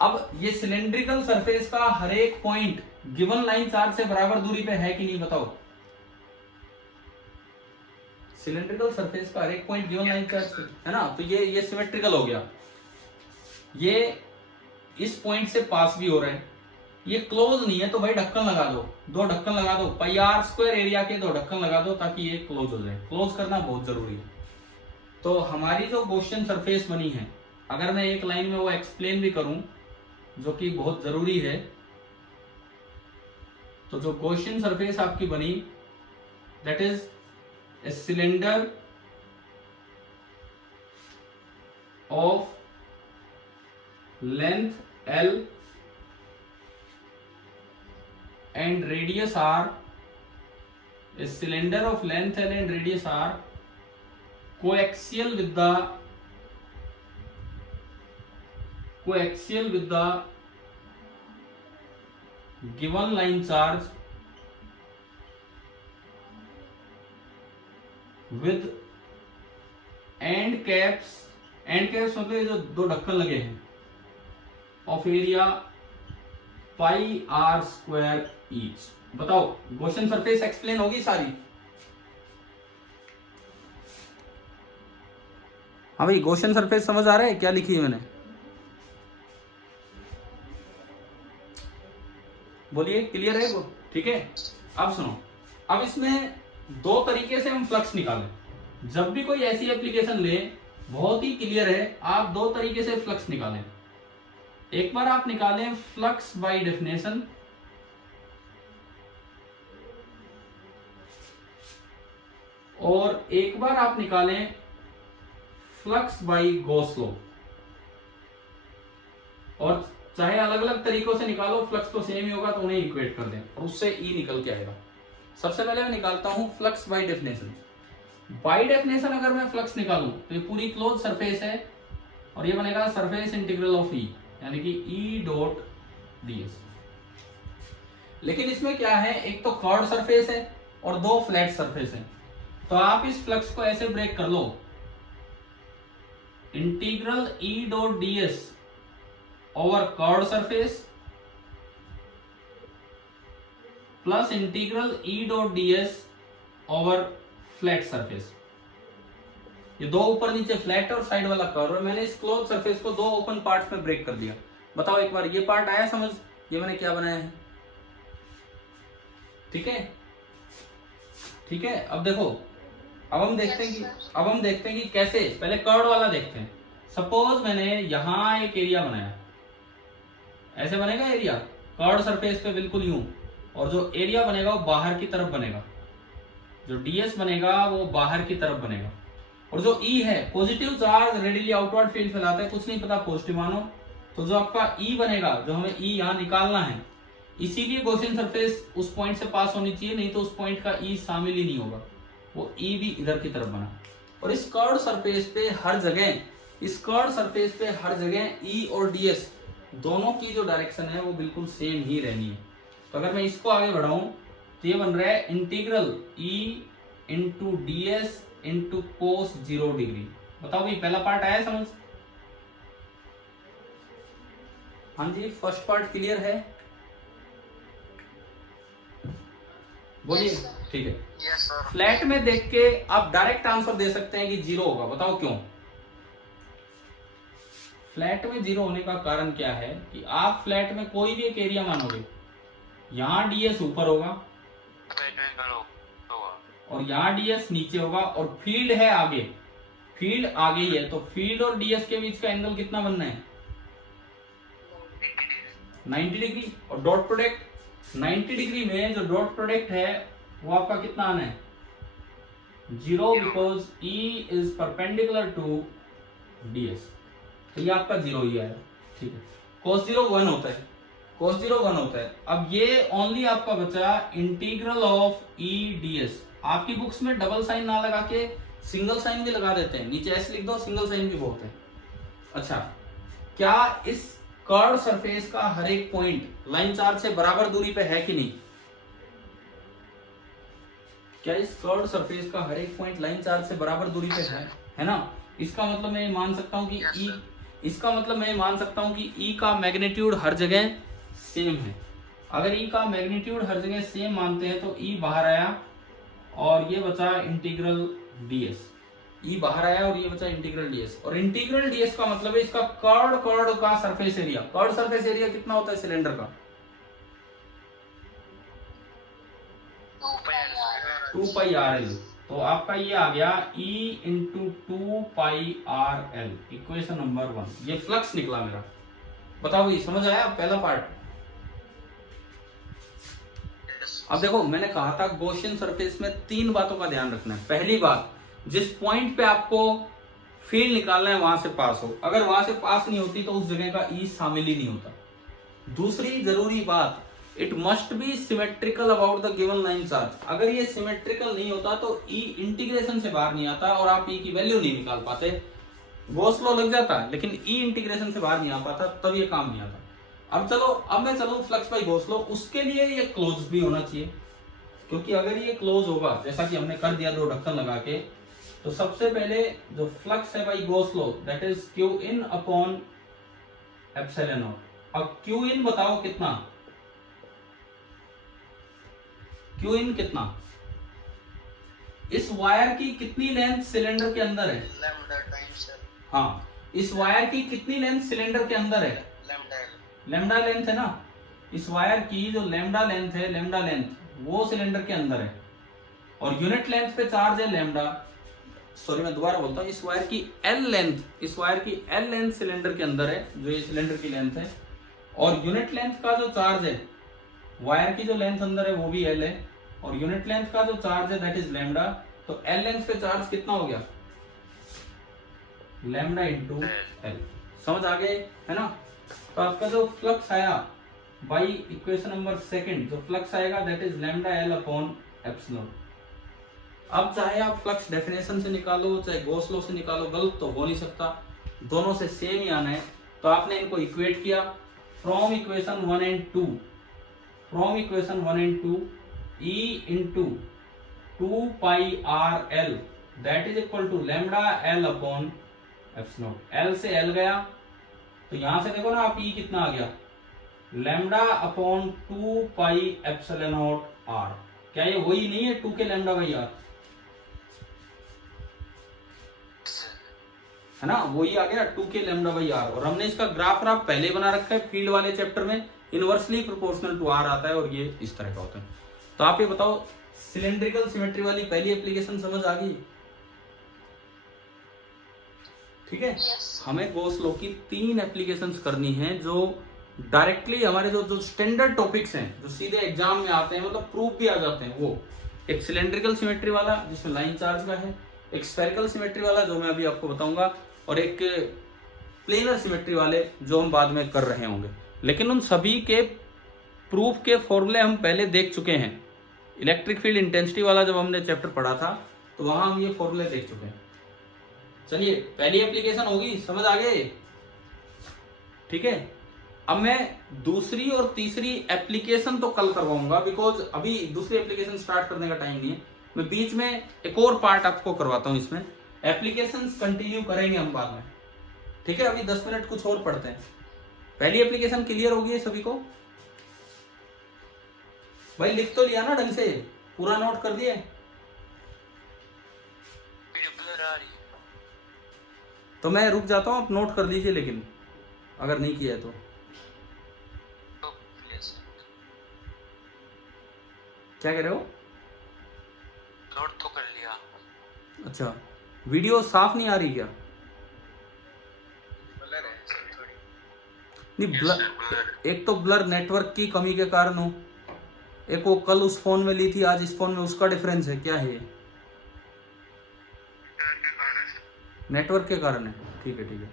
अब ये सिलेंड्रिकल सरफेस का हर एक पॉइंट गिवन लाइन चार्ज से बराबर दूरी पे है कि नहीं, बताओ। सिलेंड्रिकल सरफेस का हर एक पॉइंट गिवन लाइन चार्ज से है ना, तो ये सिमेट्रिकल हो गया। ये इस पॉइंट से पास भी हो रहा है, ये क्लोज नहीं है तो भाई ढक्कन लगा दो, 2 ढक्कन लगा दो, पाई आर स्क्वायर एरिया के 2 ढक्कन लगा दो ताकि ये क्लोज हो जाए। क्लोज करना बहुत जरूरी है। तो हमारी जो गॉसियन सरफेस बनी है, अगर मैं एक लाइन में वो एक्सप्लेन भी करूं जो कि बहुत जरूरी है, तो जो गॉसियन सरफेस आपकी बनी, that is a cylinder of length L and radius R, a cylinder of length L and radius R coaxial with the given line charge with end caps मतलब ये जो 2 ढक्कन लगे हैं, of area pi R square each. बताओ Gaussian surface explain होगी सारी? हाँ भाई, गॉसियन सरफेस समझ आ रहा है क्या लिखी है मैंने? बोलिए, क्लियर है वो? ठीक है, अब सुनो। अब इसमें 2 तरीके से हम फ्लक्स निकालें। जब भी कोई ऐसी एप्लीकेशन ले, बहुत ही क्लियर है, आप 2 तरीके से फ्लक्स निकालें। एक बार आप निकालें फ्लक्स बाय डेफिनेशन, और एक बार आप निकालें फ्लक्स बाय गॉस लॉ। और चाहे अलग अलग तरीकों से निकालो, फ्लक्स तो सेम ही होगा, तो उन्हें इक्वेट कर दें और उससे ई निकल के आएगा। सबसे पहले मैं निकालता हूं flux by definition. By definition अगर मैं फ्लक्स निकालूं तो ये पूरी क्लोज सरफेस है और ये बनेगा सरफेस इंटीग्रल ऑफ ई, यानी कि ई डॉट डीएस। लेकिन इसमें क्या है, एक तो कर्व्ड सरफेस है और 2 फ्लैट सरफेस है। तो आप इस फ्लक्स को ऐसे ब्रेक कर लो, integral E dot DS over curved surface plus integral E dot DS over flat surface. ये 2 ऊपर नीचे फ्लैट और साइड वाला कर्व है। मैंने इस क्लोज सरफेस को 2 ओपन पार्ट्स में ब्रेक कर दिया। बताओ एक बार, ये पार्ट आया समझ, ये मैंने क्या बनाया है? ठीक है, ठीक है। अब देखो, अब हम देखते हैं कि कैसे। पहले कर्व वाला देखते हैं। सपोज मैंने यहां एक एरिया बनाया, ऐसे बनेगा एरिया कर्व सरफेस पे बिल्कुल यूं, और जो एरिया बनेगा वो बाहर की तरफ बनेगा, जो डीएस बनेगा वो बाहर की तरफ बनेगा। और जो ई है, positive charge radially outward field फैलाता है, कुछ नहीं पता पॉजिटिव मानो, तो जो आपका ई बनेगा, जो हमें ई यहां निकालना है, इसीलिए गॉसियन सरफेस उस पॉइंट से पास होनी चाहिए, नहीं तो उस पॉइंट का ई शामिल ही नहीं होगा, वो ई भी इधर की तरफ बना। और इस कर्व्ड सरफेस पे हर जगह ई और डीएस दोनों की जो डायरेक्शन है वो बिल्कुल सेम ही रहनी है। तो अगर मैं इसको आगे बढ़ाऊं तो ये बन रहा है integral E into DS into cos 0 degree. बताओ भाई, पहला पार्ट आया समझ? हाँ जी, फर्स्ट पार्ट क्लियर है? बोलिए। ठीक है, यस सर। फ्लैट में देख के आप डायरेक्ट आंसर दे सकते हैं कि 0 होगा। बताओ क्यों? फ्लैट में 0 होने का कारण क्या है कि आप फ्लैट में कोई भी एक एरिया मानोगे, यहाँ डीएस ऊपर होगा और यहाँ डीएस नीचे होगा और फील्ड है आगे, फील्ड आ गई है तो फील्ड और डीएस के बीच का एंगल कितना बनना है? 90 डिग्री। और डॉट प्रोडक्ट 90 डिग्री में जो डॉट प्रोडक्ट है वो आपका कितना आना है? 0, because E is perpendicular to ds। तो ये आपका 0 ही आया। ठीक है, cos 0 1 होता है, cos 0 1 होता है। अब ये ओनली आपका बचा इंटीग्रल ऑफ E ds। आपकी बुक्स में डबल साइन ना लगा के सिंगल साइन भी लगा देते हैं, नीचे s लिख दो, सिंगल साइन भी बहुत है। अच्छा, क्या इस कर्व सरफेस का हर एक पॉइंट लाइन चार्ज से बराबर दूरी पे है कि नहीं? क्या इस कर्व सरफेस का हर एक पॉइंट लाइन चार्ज से बराबर दूरी पे है ना? इसका मतलब मैं मान सकता हूं कि E, इसका मतलब मैं मान सकता हूं कि E का मैग्नीट्यूड हर जगह सेम है। अगर E का मैग्नीट्यूड हर जगह सेम मानते हैं तो E बाहर आया और ये बचा इंटीग्रल ds। E बाहर आया और ये बचा इंटीग्रल ds। और इंटीग्रल ds का मतलब है इसका कर्व का surface area. Curve surface area कितना होता है सिलेंडर का? 2 पाई आर एल। तो आपका ये आ गया E into 2 pi R L, equation number 1। ये फ्लक्स निकला मेरा। बताओ भाई, समझ आया पहला पार्ट? अब देखो, मैंने कहा था गॉसियन सरफेस में 3 बातों का ध्यान रखना है। पहली बात, जिस पॉइंट पे आपको फील्ड निकालना है वहां से पास हो। अगर वहां से पास नहीं होती तो उस जगह का E शामिल ही नहीं होता। दूसरी जरूरी बात, it must be symmetrical about the given line charge. अगर ये सिमेट्रिकल नहीं होता तो E इंटीग्रेशन से बाहर नहीं आता और आप E की वैल्यू नहीं निकाल पाते। गॉस लॉ लग जाता लेकिन E इंटीग्रेशन से बाहर नहीं आ पाता, तब ये काम नहीं आता। अब चलो, अब मैं चलूं फ्लक्स बाई गॉस लॉ। उसके लिए ये क्लोज भी होना चाहिए, क्योंकि अगर ये क्लोज होगा जैसा कि हमने कर दिया 2 ढक्कन लगा के, तो सबसे पहले जो फ्लक्स है by Gauss law that is Q in upon epsilon not. अब क्यू इन बताओ कितना? क्यू इन कितना? इस वायर की कितनी लेंथ सिलेंडर के अंदर है? Lambda times L. हाँ, इस वायर की कितनी लेंथ सिलेंडर के अंदर है? Lambda L. लैम्डा लेंथ है ना। इस वायर की जो लैम्डा लेंथ है, लैम्डा लेंथ वो सिलेंडर के अंदर है और यूनिट लेंथ पे चार्ज है लैम्डा। सॉरी, मैं दोबारा बोलता हूँ, इस वायर की एल लेंथ, इस वायर की एल लेंथ सिलेंडर के अंदर है, जो ये सिलेंडर की लेंथ है। और यूनिट लेंथ का जो चार्ज है, वायर की जो लेंथ अंदर है वो भी एल है और यूनिट लेंथ का जो चार्ज है दैट इज लैम्डा। तो एल लेंथ पे चार्ज कितना हो गया? Lambda into L. समझ आ गए है ना? तो आपका जो फ्लक्स आया बाई इक्वेशन नंबर 2, जो फ्लक्स आएगा that is lambda L upon epsilon. अब चाहे आप फ्लक्स डेफिनेशन से निकालो चाहे गॉस लॉ से निकालो, गलत तो हो नहीं सकता, दोनों से सेम ही आना है। तो आपने इनको इक्वेट किया from equation 1 and 2, from equation 1 and 2 E into 2 pi R L that is equal to lambda L upon epsilon. L से एल गया तो यहां से देखो ना आप E कितना आ गया? Lambda upon 2 pi epsilon naught R. क्या ये वही नहीं है 2 के लैम्डा बाई आर? है ना, वही आ गया 2 के लैम्डा बाई आर। और हमने इसका ग्राफ पहले बना रखा है फील्ड वाले चैप्टर में, इनवर्सली प्रोपोर्शनल टू आर आता है और ये इस तरह का होता है। तो आप ये बताओ, सिलेंड्रिकल सिमेट्री वाली पहली एप्लीकेशन समझ आ गई? ठीक है, हमें गॉस लॉ की 3 एप्लीकेशंस करनी है जो डायरेक्टली हमारे जो स्टैंडर्ड टॉपिक्स हैं, जो सीधे एग्जाम में आते हैं, मतलब प्रूफ भी आ जाते हैं। वो एक सिलेंड्रिकल सिमेट्री वाला जिसमें लाइन चार्ज का है, एक स्फेरिकल सिमेट्री वाला जो मैं अभी आपको बताऊंगा, और एक प्लेनर सिमेट्री वाले जो हम बाद में कर रहे होंगे। लेकिन उन सभी के प्रूफ के फॉर्मूले हम पहले देख चुके हैं। इलेक्ट्रिक फील्ड इंटेंसिटी वाला जब हमने चैप्टर पढ़ा था तो वहां हम ये फॉर्मूले देख चुके हैं। चलिए, पहली एप्लीकेशन होगी, समझ आ गए? ठीक है, अब मैं दूसरी और तीसरी एप्लीकेशन तो कल करवाऊंगा, बिकॉज अभी दूसरी एप्लीकेशन स्टार्ट करने का टाइम नहीं है। मैं बीच में एक और पार्ट आपको करवाता हूं, इसमें एप्लीकेशंस कंटिन्यू करेंगे हम बाद में। ठीक है, अभी 10 मिनट कुछ और पढ़ते हैं। पहली एप्लीकेशन क्लियर होगी है सभी को? भाई लिख तो लिया ना ढंग से, पूरा नोट कर दिए? तो मैं रुक जाता हूं, आप नोट कर लीजिए, लेकिन अगर नहीं किया है तो। क्या कह रहे हो? नोट तो कर लिया। अच्छा, वीडियो साफ नहीं आ रही क्या? ब्लर है सर थोड़ी। नहीं ब्लर, एक तो ब्लर नेटवर्क की कमी के कारण हो, एक वो कल उस फोन में ली थी आज इस फोन में, उसका डिफरेंस है, क्या है ये? नेटवर्क के कारण है। ठीक है ठीक है।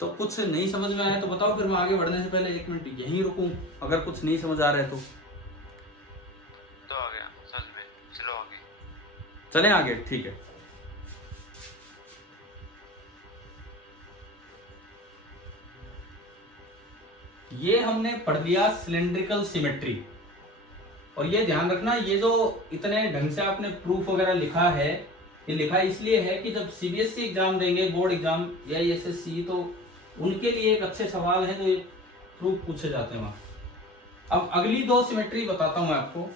तो कुछ नहीं समझ में आया तो बताओ, फिर मैं आगे बढ़ने से पहले 1 मिनट यहीं रुकूं, अगर कुछ नहीं समझ आ रहा है तो आ गया समझ में, चलो आगे। चलें आगे, ठीक है। ये हमने पढ़ लिया सिलेंड्रिकल सिमेट्री। और ये ध्यान रखना, ये जो इतने ढंग से आपने प्रूफ वगैरह लिखा है, ये लिखा इसलिए है कि जब सीबीएसई एग्जाम देंगे, बोर्ड एग्जाम या एसएससी, तो उनके लिए एक अच्छे सवाल है जो ये प्रूफ पूछे जाते हैं वहां। अब अगली 2 सिमेट्री बताता हूं मैं आपको,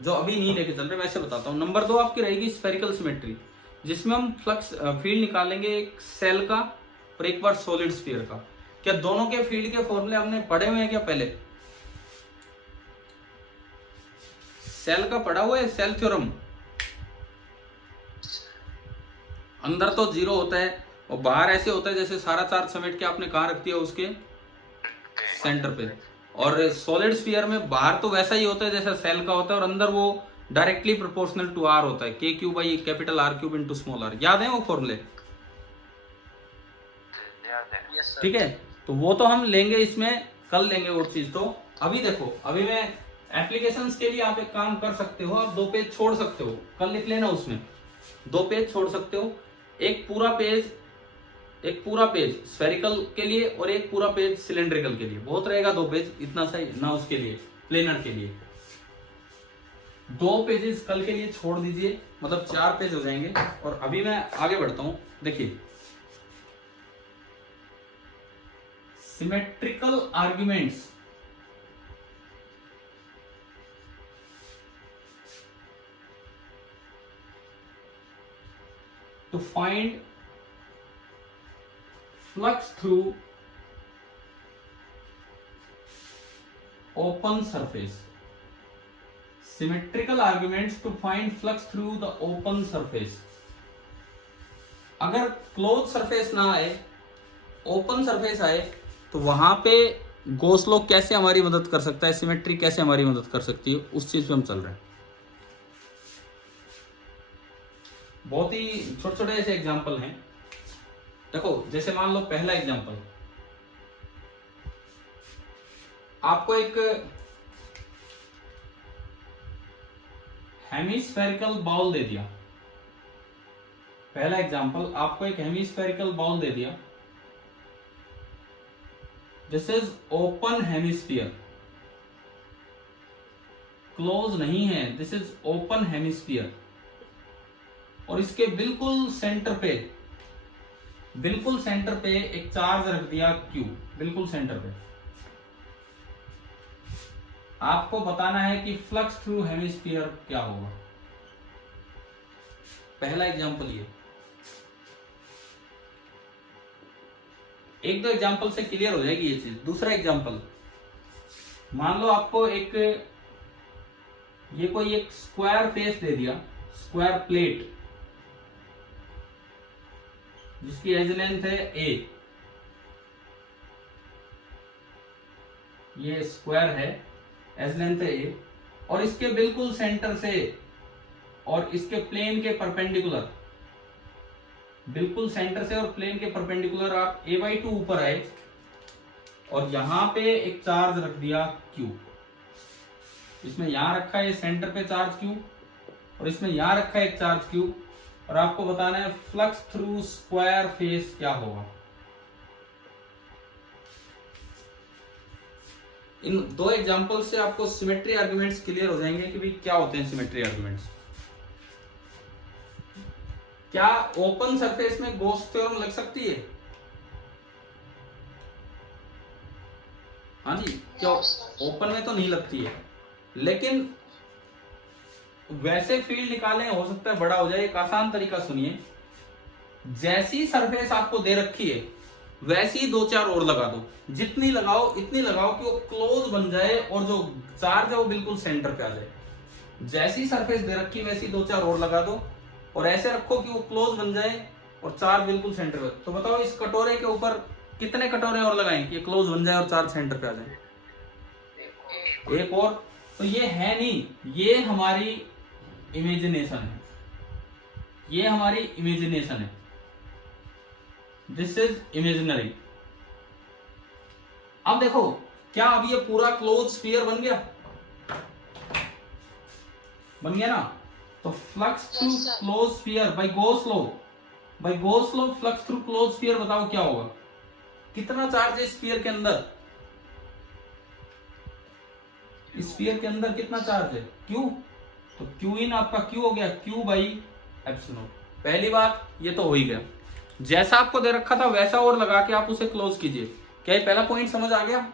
जो अभी नहीं लेके चल रहे, वैसे बताता हूं। नंबर 2 आपकी रहेगी स्फेरिकल सिमेट्री, जिसमें हम फ्लक्स फील्ड निकालेंगे एक सेल का और एक बार सॉलिड स्फीयर का। क्या दोनों के फील्ड के फॉर्मूले हमने पढ़े हुए हैं क्या? पहले सेल का पढ़ा हुआ है, सेल थ्योरम। अंदर तो 0 होता है और बाहर ऐसे होता है जैसे सारा चार्ज समेट के आपने कहाँ रख दिया, उसके सेंटर पे। और सॉलिड स्फीयर में बाहर तो वैसा ही होता है जैसा सेल का होता है, और अंदर वो डायरेक्टली प्रोपोर्शनल टू आर होता है, K cube by capital R cube into small R. याद है वो फॉर्मूले? ठीक है, तो वो तो हम लेंगे इसमें, कल लेंगे वो चीज। तो अभी देखो, अभी मैं एप्लीकेशंस के लिए आप एक काम कर सकते हो, आप 2 पेज छोड़ सकते हो, कल लिख लेना उसमें 2 पेज छोड़ सकते हो। एक पूरा पेज स्फेरिकल के लिए और एक पूरा पेज सिलेंड्रिकल के लिए, बहुत रहेगा 2 पेज, इतना सही ना उसके लिए, प्लेनर के लिए 2 पेजेस कल के लिए छोड़ दीजिए, मतलब 4 पेज हो जाएंगे। और अभी मैं आगे बढ़ता हूं। देखिए, symmetrical arguments, to find flux through open surface. Symmetrical arguments to find flux through the open surface. अगर क्लोज सरफेस ना आए, ओपन सरफेस आए, तो वहां पे गॉस लॉ कैसे हमारी मदद कर सकता है, सिमेट्री कैसे हमारी मदद कर सकती है, उस चीज पे हम चल रहे हैं। बहुत ही छोटे छोटे ऐसे एग्जाम्पल हैं। देखो, जैसे मान लो पहला एग्जाम्पल, आपको एक हेमिस्फेरिकल बाउल दे दिया। पहला एग्जाम्पल, आपको एक हेमिस्फेरिकल बाउल दे दिया। This is open hemisphere, close नहीं है, दिस इज ओपन हेमिस्फीयर। और इसके बिल्कुल सेंटर पे एक चार्ज रख दिया Q, बिल्कुल सेंटर पे। आपको बताना है कि फ्लक्स थ्रू हेमिस्फीयर क्या होगा। पहला एग्जांपल ये, 1-2 एग्जांपल से क्लियर हो जाएगी ये चीज। दूसरा एग्जांपल, मान लो आपको ये कोई एक स्क्वायर फेस दे दिया, स्क्वायर प्लेट, जिसकी एज लेंथ है a, ये स्क्वायर है, एज लेंथ है a, और इसके बिल्कुल सेंटर से और इसके प्लेन के परपेंडिकुलर, बिल्कुल सेंटर से और प्लेन के परपेंडिकुलर आप a/2 ऊपर आए और यहां पे एक चार्ज रख दिया Q। इसमें यहां रखा है सेंटर पे चार्ज Q और इसमें यहां रखा है एक चार्ज Q, और आपको बताना है फ्लक्स थ्रू स्क्वायर फेस क्या होगा। इन 2 एग्जांपल से आपको सिमेट्री आर्गुमेंट्स क्लियर हो जाएंगे कि भाई क्या होते हैं सिमेट्री आर्गुमेंट्स। क्या ओपन सरफेस में गॉस थ्योरम लग सकती है? हाँ जी, क्या ओपन में तो नहीं लगती है, लेकिन वैसे फील्ड निकालें, हो सकता है बड़ा हो जाए। एक आसान तरीका सुनिए, जैसी सरफेस आपको दे रखी है वैसी 2-4 और लगा दो, जितनी लगाओ इतनी लगाओ कि वो क्लोज बन जाए और जो चार्ज है वो बिल्कुल सेंटर पे आ जाए। जैसी सरफेस दे रखी वैसी 2-4 और लगा दो और ऐसे रखो कि वो क्लोज बन जाए और चार्ज बिल्कुल सेंटर पे। तो बताओ इस कटोरे के ऊपर कितने कटोरे और लगाएं कि क्लोज बन जाए और चार्ज सेंटर पे आ जाए? एक और। तो ये है नहीं, ये हमारी इमेजिनेशन है, ये हमारी इमेजिनेशन है, दिस इज इमेजिनरी। अब देखो क्या अब ये पूरा क्लोज स्फीयर बन गया? बन गया ना? तो flux through close sphere by Gauss law, flux through close sphere बताओ क्या होगा? कितना चार्ज है स्फीयर के अंदर? स्फीयर के अंदर कितना चार्ज है? क्यू। तो क्यू इन आपका क्यू हो गया क्यू बाई एप्सिलॉन। पहली बात ये तो हो ही गया, जैसा आपको दे रखा था वैसा और लगा के आप उसे क्लोज कीजिए। क्या ये पहला पॉइंट समझ आ गया?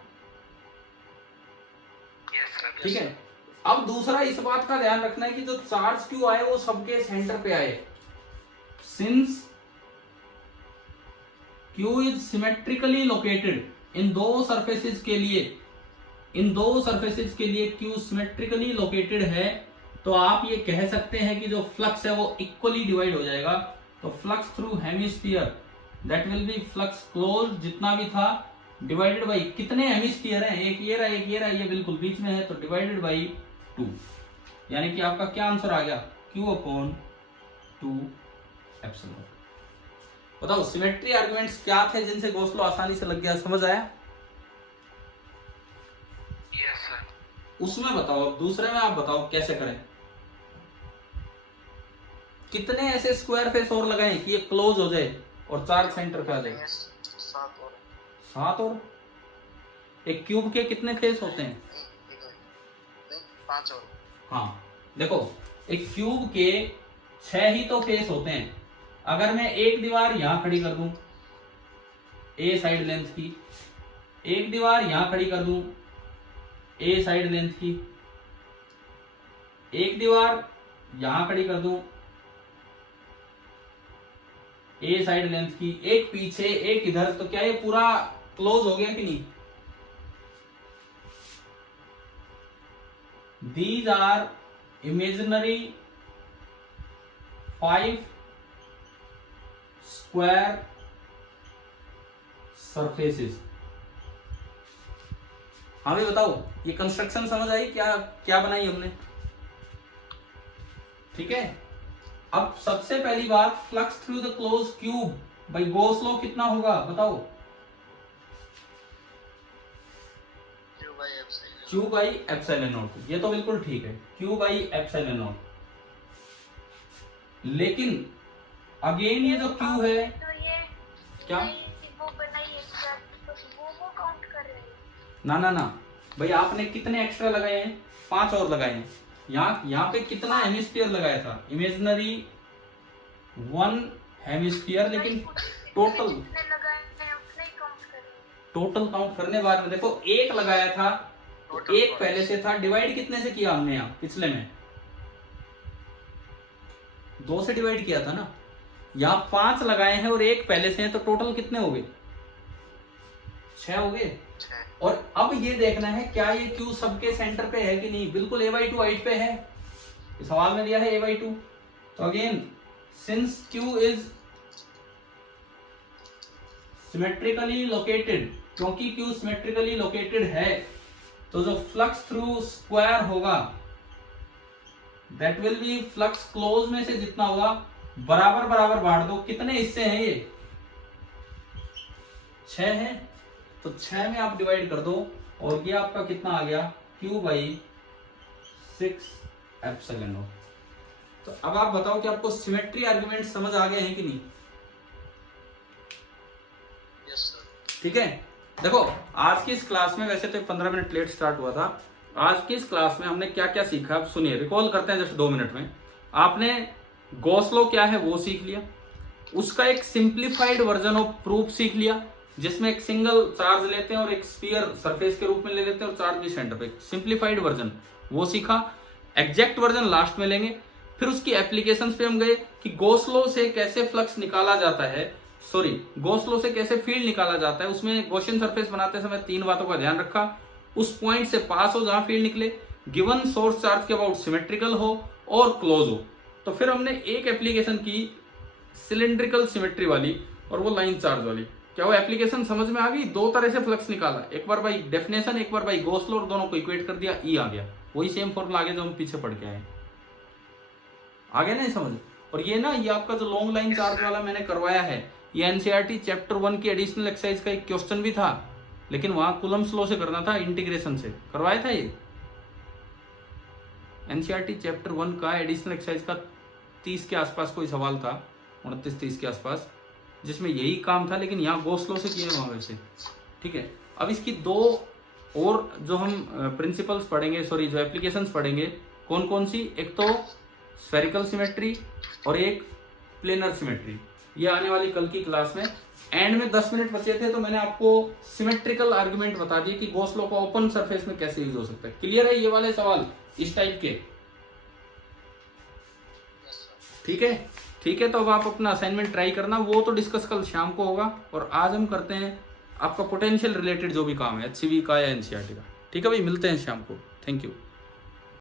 ठीक है। अब दूसरा इस बात का ध्यान रखना है कि जो चार्ज क्यू आए वो सबके सेंटर पे आए। Since Q is symmetrically located in दो सरफेसेस के लिए क्यू सिमेट्रिकली लोकेटेड है, तो आप ये कह सकते हैं कि जो फ्लक्स है वो इक्वली डिवाइड हो जाएगा। तो flux through hemisphere that will be flux close जितना भी था डिवाइडेड बाई कितने हेमिस्फीयर हैं, एक ये रहा, एक ये रहा, ये बिल्कुल बीच में है, तो डिवाइडेड बाई 2। यानी कि आपका क्या आंसर आ गया? Q/2 epsilon. बताओ सिमेट्री आर्गुमेंट्स क्या थे जिनसे गॉस लॉ आसानी से लग गया? समझ आया? उसमें बताओ, अब दूसरे में आप बताओ कैसे करें। कितने ऐसे स्क्वायर फेस और लगाएं कि ये क्लोज हो जाए और चार्ज सेंटर पे आ जाए? 7 और। एक क्यूब के कितने फेस होते हैं? 5 और। हाँ देखो, एक क्यूब के 6 ही तो फेस होते हैं। अगर मैं एक दीवार यहां खड़ी कर दूं ए साइड लेंथ की, एक दीवार यहां खड़ी कर दूं ए साइड लेंथ की, एक दीवार यहां खड़ी कर दूं ए साइड लेंथ की, एक पीछे एक इधर, तो क्या ये पूरा क्लोज हो गया कि नहीं? These are imaginary 5 square surfaces। हाँ भी बताओ, ये कंस्ट्रक्शन समझ आई? क्या क्या बनाई हमने? ठीक है। अब सबसे पहली बात, flux through the close cube by Gauss law कितना होगा बताओ? Q by epsilon not. ये तो बिल्कुल ठीक है, Q बाई एप्सिलॉन नॉट। लेकिन अगेन ये जो Q है तो ये क्या? वो बनाइए तो वो काउंट कर रहे हैं। ना भाई, आपने कितने एक्स्ट्रा लगाए हैं? 5 और लगाए हैं। यहाँ पे कितना हेमिस्फीयर लगाया था? इमेजिनरी 1 हेमिस्फीयर, लेकिन टोटल काउंट करने बाद में देखो एक लगाया था, तो एक पहले से था, डिवाइड कितने से किया हमने? यहाँ पिछले में 2 से डिवाइड किया था ना। यहाँ 5 लगाए हैं और एक पहले से है, तो टोटल कितने हो गए? 6 हो गए। और अब ये देखना है क्या ये Q सबके सेंटर पे है कि नहीं? बिल्कुल A/2 हाइट पे है, इस सवाल में दिया है A/2। तो again since Q is symmetrically located, क्योंकि Q सिमेट्रिकली लोकेटेड है, तो जो फ्लक्स थ्रू स्क्वायर होगा that will be flux close में से जितना होगा बराबर बराबर बांट दो। कितने हिस्से हैं ये? 6 हैं, तो 6 में आप डिवाइड कर दो और ये आपका कितना आ गया? Q by 6 epsilon not. तो अब आप बताओ कि आपको सिमेट्री आर्गुमेंट समझ आ गए हैं कि नहीं? Yes sir. ठीक है। देखो आज की इस क्लास में, वैसे तो 15 मिनट लेट स्टार्ट हुआ था, आज की इस क्लास में हमने क्या क्या सीखा आप सुनिए, रिकॉल करते हैं जस्ट 2 मिनट में। आपने गॉस लॉ क्या है वो सीख लिया, उसका एक सिंप्लीफाइड वर्जन ऑफ प्रूफ सीख लिया, जिसमें एक सिंगल चार्ज लेते हैं और एक स्फीयर सरफेस के रूप में ले लेते हैं और चार्ज भी सेंटर पे, सिंप्लीफाइड वर्जन वो सीखा। एग्जैक्ट वर्जन लास्ट में लेंगे। फिर उसकी एप्लीकेशंस पे हम गए कि गॉस लॉ से कैसे फ्लक्स निकाला जाता है, गॉस लॉ से कैसे फील्ड निकाला जाता है। उसमें गॉसियन सरफेस बनाते समय 3 बातों का ध्यान रखा। उस पॉइंट से पास हो जहां फील्ड निकले, गिवन सोर्स चार्ज के अबाउट सिमेट्रिकल हो और क्लोज हो। तो फिर हमने एक एप्लीकेशन की सिलेंड्रिकल सिमेट्री वाली और वो लाइन चार्ज वाली। क्या वो एप्लीकेशन समझ में आ गई? दो तरह से फ्लक्स निकाला, एक बार बाई डेफिनेशन, एक बार बाई गॉस लॉ, और दोनों को इक्वेट कर दिया, ई आ गया। वही सेम फॉर्मूला आगे जो हम पीछे पढ़ के आए, आ गया नहीं समझ? और ये ना, ये आपका जो लॉन्ग लाइन चार्ज वाला मैंने करवाया है, ये एनसीईआरटी चैप्टर 1 की एडिशनल एक्सरसाइज का एक क्वेश्चन भी था, लेकिन वहां कूलम्ब्स लॉ से करना था, इंटीग्रेशन से करवाया था। ये एनसीईआरटी चैप्टर 1 का एडिशनल एक्सरसाइज का 30 के आसपास कोई सवाल था, 29-30 के आसपास, जिसमें यही काम था, लेकिन यहाँ गॉस लॉ से किए वहां वैसे। ठीक है, अब इसकी दो और जो हम प्रिंसिपल्स पढ़ेंगे, सॉरी जो एप्लीकेशंस पढ़ेंगे, कौन कौन सी? एक तो स्फेरिकल सिमेट्री और एक प्लेनर सिमेट्री। ये आने वाली कल की क्लास में। एंड में 10 मिनट बचे थे तो मैंने आपको सिमेट्रिकल आर्गुमेंट बता दिए कि गॉस लॉ का ओपन सरफेस में कैसे यूज हो सकता है। क्लियर है ये वाले सवाल इस टाइप के? ठीक है, ठीक है। तो अब आप अपना असाइनमेंट ट्राई करना, वो तो डिस्कस कल शाम को होगा। और आज हम करते हैं आपका पोटेंशियल रिलेटेड जो भी काम है, HCV का या NCERT का। ठीक है भाई, मिलते हैं शाम को। Thank you.